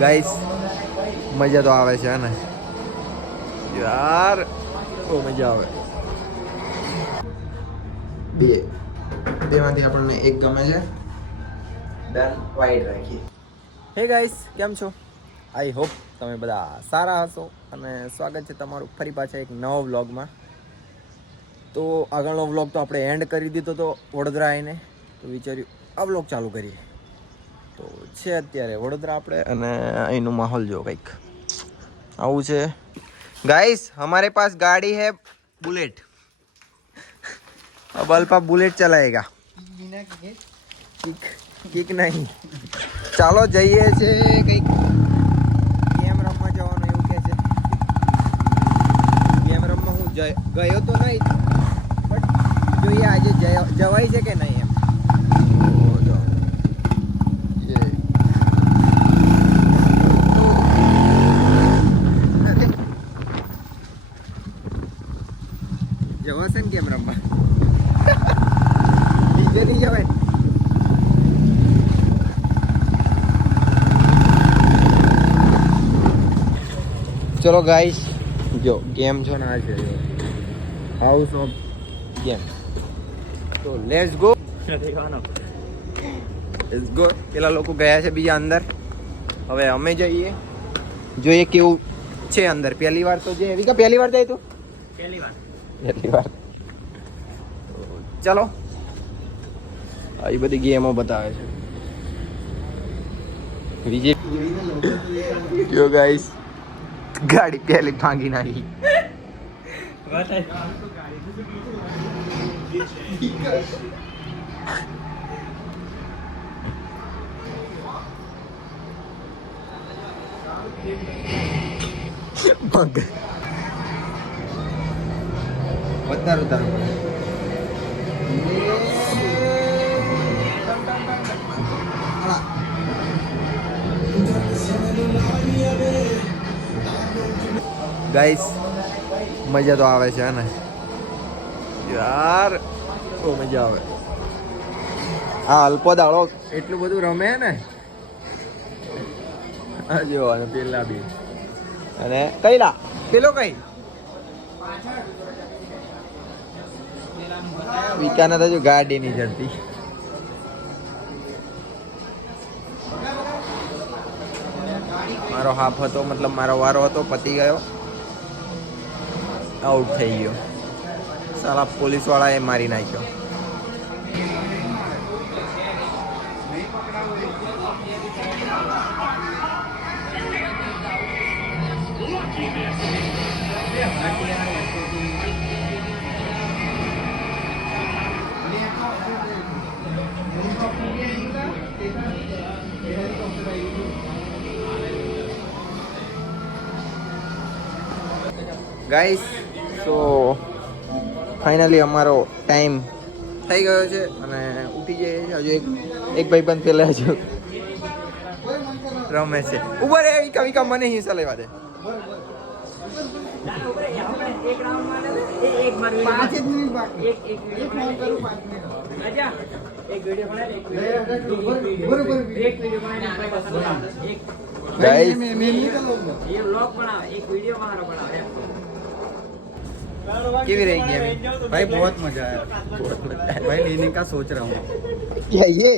Guys મજા તો આવે છે ને યાર, બહુ મજા આવે. બેમાંથી આપણને એક ગમે છે. ડન, વાઈડ રાખીએ. હે ગાઈસ, કેમ છો? આઈ હોપ તમે બધા સારા હશો અને સ્વાગત છે તમારું ફરી પાછા એક નવો વ્લોગમાં. તો આગળનો વ્લોગ તો આપણે એન્ડ કરી દીધો તો વડોદરા આવીને, તો વિચાર્યું આ વ્લોગ ચાલુ કરીએ. તો છે અત્યારે વડોદરા આપણે, અને અહીંનો માહોલ જો કંઈક આવું છે. गाइस हमारे पास गाड़ी है बुलेट. अब अल्पा बुलेट चलाएगा. किक नहीं. ચાલો જઈએ છે કંઈક ગેમ રમવા જવાનું એવું કે છે. ગેમ રમવા હું ગયો તો નહીં, બટ જોઈએ આજે જવાય છે કે નહીં એમ. જવાશે ને કેમ રમવા? બીજે નહીં જવાય. ચલો ગાઈસ, જો ગેમ છો ને આ છે હાઉસ ઓફ ગેમ. તો લેટ્સ ગો. Let's go. પેલા લોકો ગયા છે બીજા અંદર, હવે અમે જઈએ જોઈએ કેવું છે અંદર. પહેલી વાર તો જે વિકા પહેલી વાર જાય તો પહેલી વાર. ચાલો, આવી બધી ગેમો બતાવે છે વિજય. જો ગાઈસ, ગાડી પહેલી ભાંગી નાખી. વધારે ઉતારવું પડે. ગાઈસ મજા તો આવે છે ને યાર, બહુ મજા આવે. આ અલ્પો દાડો એટલું બધું રમે ને. જો અને પેલા બી, અને કઈલા પેલો કઈ વિકાના તો જો ગાડી નહીં ચડતી. મારો હાફ હતો, મતલબ મારો વારો હતો, પતી ગયો, આઉટ થઈ ગયો. સાલા પોલીસ વાળા એ મારી નાખ્યો. ગાઈસ, સો ફાઇનલી અમારો ટાઈમ થઈ ગયો છે અને ઉઠી જઈએ છે. હજુ એક ભાઈબંધ પેલા હજુ રમે છે. ઉભા રે વિકા, મને હિસ્સા લેવા દે. केवी रही गेम? भाई बहुत मजा आया, भाई लेने का सोच रहा हूँ. क्या ये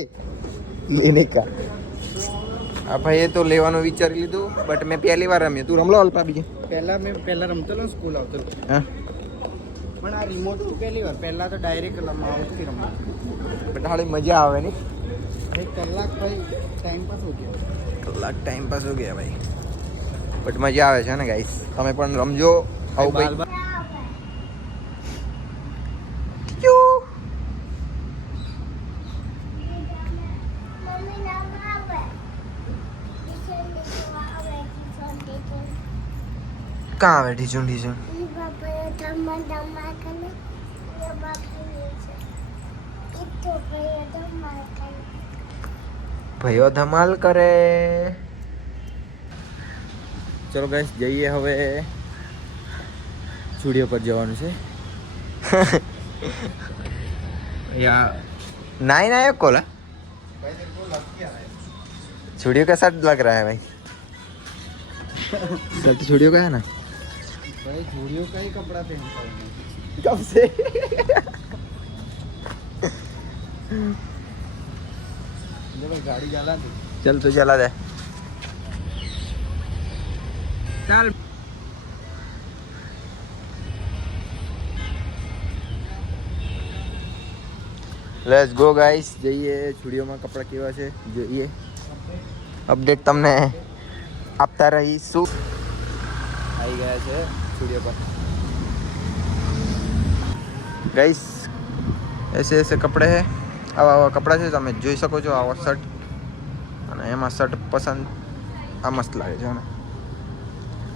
लेने का? આ ભાઈએ તો લેવાનું વિચારી લીધું, બટ મેં પહેલી વાર રમ્યું. તું રમલો અલ્પા બીજે? પહેલા રમતો ને સ્કૂલ આવતો, હા, પણ આ રિમોટ પહેલી વાર. પહેલા તો ડાયરેક્ટ માઉસથી રમવા, બટ હાલી મજા આવે ને. એક કલાક ભાઈ ટાઈમ પાસ હો ગયો. કલાક ટાઈમ પાસ હો ગયા ભાઈ, બટ મજા આવે છે ને ગાઈસ. તમે પણ રમજો આવું ભાઈ. कहाँ बैठी चुंडी चुन? ભાઈઓ ધમાલ કરે. ચલો ગાઈસ જઈએ હવે. સ્ટુડિયો પર જવાનું છે. યાર नाइन आया कोला स्टूडियो कैसा लग रहा है भाई? शर्ट छुड़ियो का है ना भाई जूडियो का ही कपड़ा पहनता हूँ मैं। कब से ले भाई गाड़ी जला दे। चल तू चला दे चल લેટ્સ ગો ગાઈસ જઈએ સ્ટુડિયોમાં કપડાં કેવા છે જોઈએ અપડેટ તમને આપતા રહીશું આવી ગયા છે સ્ટુડિયો પર ગાઈસ એસે એસે કપડે હે આવા આવા કપડાં છે તમે જોઈ શકો છો આવા શર્ટ અને એમાં શર્ટ પસંદ આ મસ્ત લાગે છે મને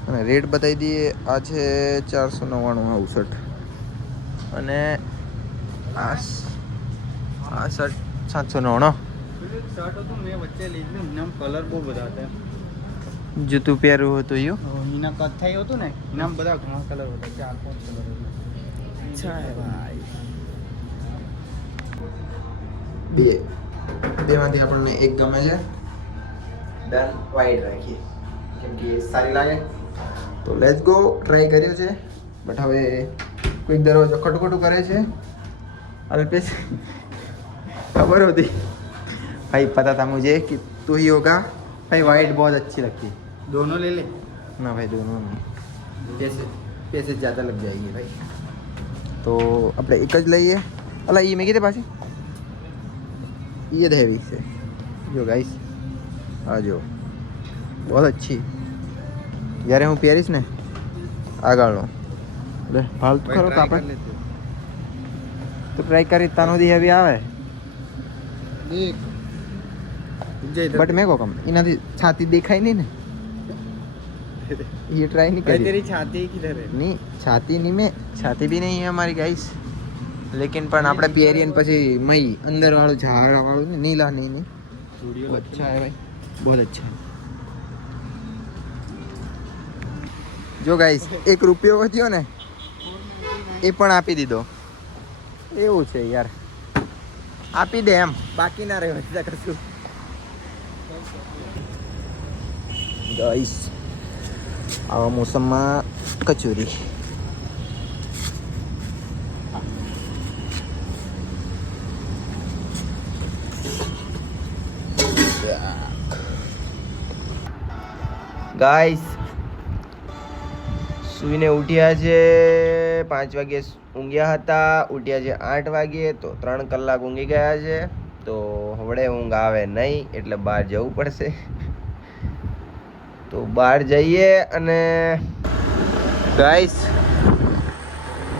અને રેટ બતાવી દઈએ આ છે 499 આવું શર્ટ અને આ શર્ટ 799 શર્ટ હતું મેં વચ્ચે લીધું એનામ કલર બહુ બધા હતા જો તું પહેર્યું હતું યું એના કથાઈ હતું ને એનામ બધા ઘણા કલર હતા 4-5 કલર હતા અચ્છા હે ભાઈ બેમાંથી આપણને એક ગમે છે ડન વાઈટ રાખીએ કેમ કે એ સારી લાગે તો લેટ્સ ગો ટ્રાય કર્યો છે બટ હવે કોઈક દરવાજો ખટખટું કરે છે अल्पेश खबर होती भाई पता था मुझे कि तू ही होगा भाई वाइट बहुत अच्छी लगती दोनों ले ले ना भाई दोनों नहीं पैसे पैसे ज़्यादा लग जाएंगे भाई तो આપણે એક જ લઈએ અલા એ મેં કીધે પાછી ये देवी से जो गाइस आ जो बहुत अच्छी यार હું પહેરીશ ને આગળનો લે હાલ તો ખરો કાપડ તો ટ્રાય કરી તાનો દી હેવી આવે देख બટ મેં કો કમ એનાથી છાતી દેખાય નહીં ને ये ट्राई नहीं भाई करी तेरी छाती किधर है नहीं छाती नहीं में छाती भी नहीं है हमारी गाइस लेकिन પણ આપણે પહેરીએ ને પછી મઈ અંદર વાળું ઝાડ વાળું ને નીલા નહીં जूडियो वो अच्छा है भाई बहुत अच्छा है જો ગાઈસ 1 રૂપિયો વધ્યો ને એ પણ આપી દીધો એવું છે યાર આપી દે એમ બાકી ના રહે બધા કશું ગાઈસ આવા મોસમમાં કચોરી ગાઈસ સુઈને ઉઠ્યા છે 5 વાગે ઊંઘ્યા હતા ઉઠ્યા છે 8 વાગે તો 3 કલાક ઊંઘી ગયા છે તો હવડે ઊંઘ આવે નહીં એટલે બહાર જવું પડશે તો બહાર જઈએ અને ગાઈસ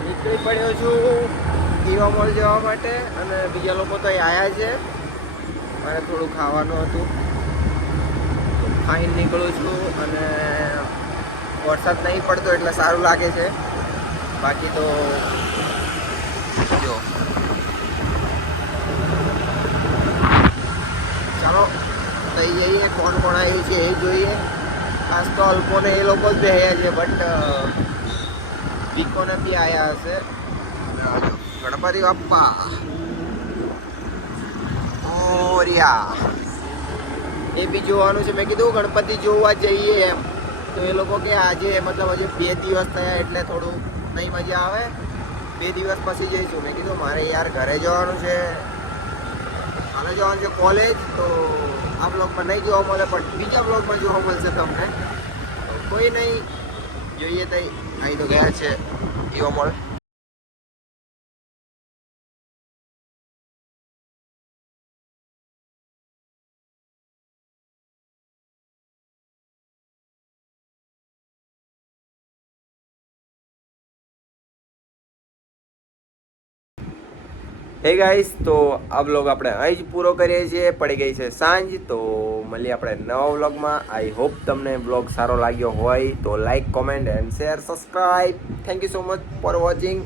નીકળી પડ્યો છું ઈવા મોલ જવા માટે અને બીજા લોકો તો અહીં આવ્યા છે મારે થોડું ખાવાનું હતું તો ખાઈને નીકળું છું અને વરસાદ નહીં પડતો એટલે સારું લાગે છે બાકી તો જો ચાલો તઈ જઈએ કોણ કોણ આવ્યું છે એ જોઈએ ખાસ તો અલ્પોને એ લોકો જ બેહ્યા છે બટ બીકોને બી આવ્યા હશે ગણપતિ બાપ્પા ઓરિયા એ બી જોવાનું છે મેં કીધું ગણપતિ જોવા જઈએ એમ તો એ લોકો કે આજે મતલબ હજી 2 દિવસ થયા એટલે થોડું નહીં મજા આવે 2 દિવસ પછી જઈશું મેં કીધું મારે યાર ઘરે જવાનું છે કાલે જવાનું છે કોલેજ તો આ બ્લોગમાં નહીં જોવા મળે પણ બીજા બ્લોગમાં જોવા મળશે તમને તો કોઈ નહીં જોઈએ તઈ અહીં તો ગયા છે ઈવો મોલ હે ગાઈસ તો આ બ્લોગ આપણે અહીં જ પૂરો કરીએ છીએ પડી ગઈ છે સાંજ તો મળીએ આપણે નવા વ્લોગમાં આઈ હોપ તમને બ્લોગ સારો લાગ્યો હોય તો like comment and share subscribe thank you so much for watching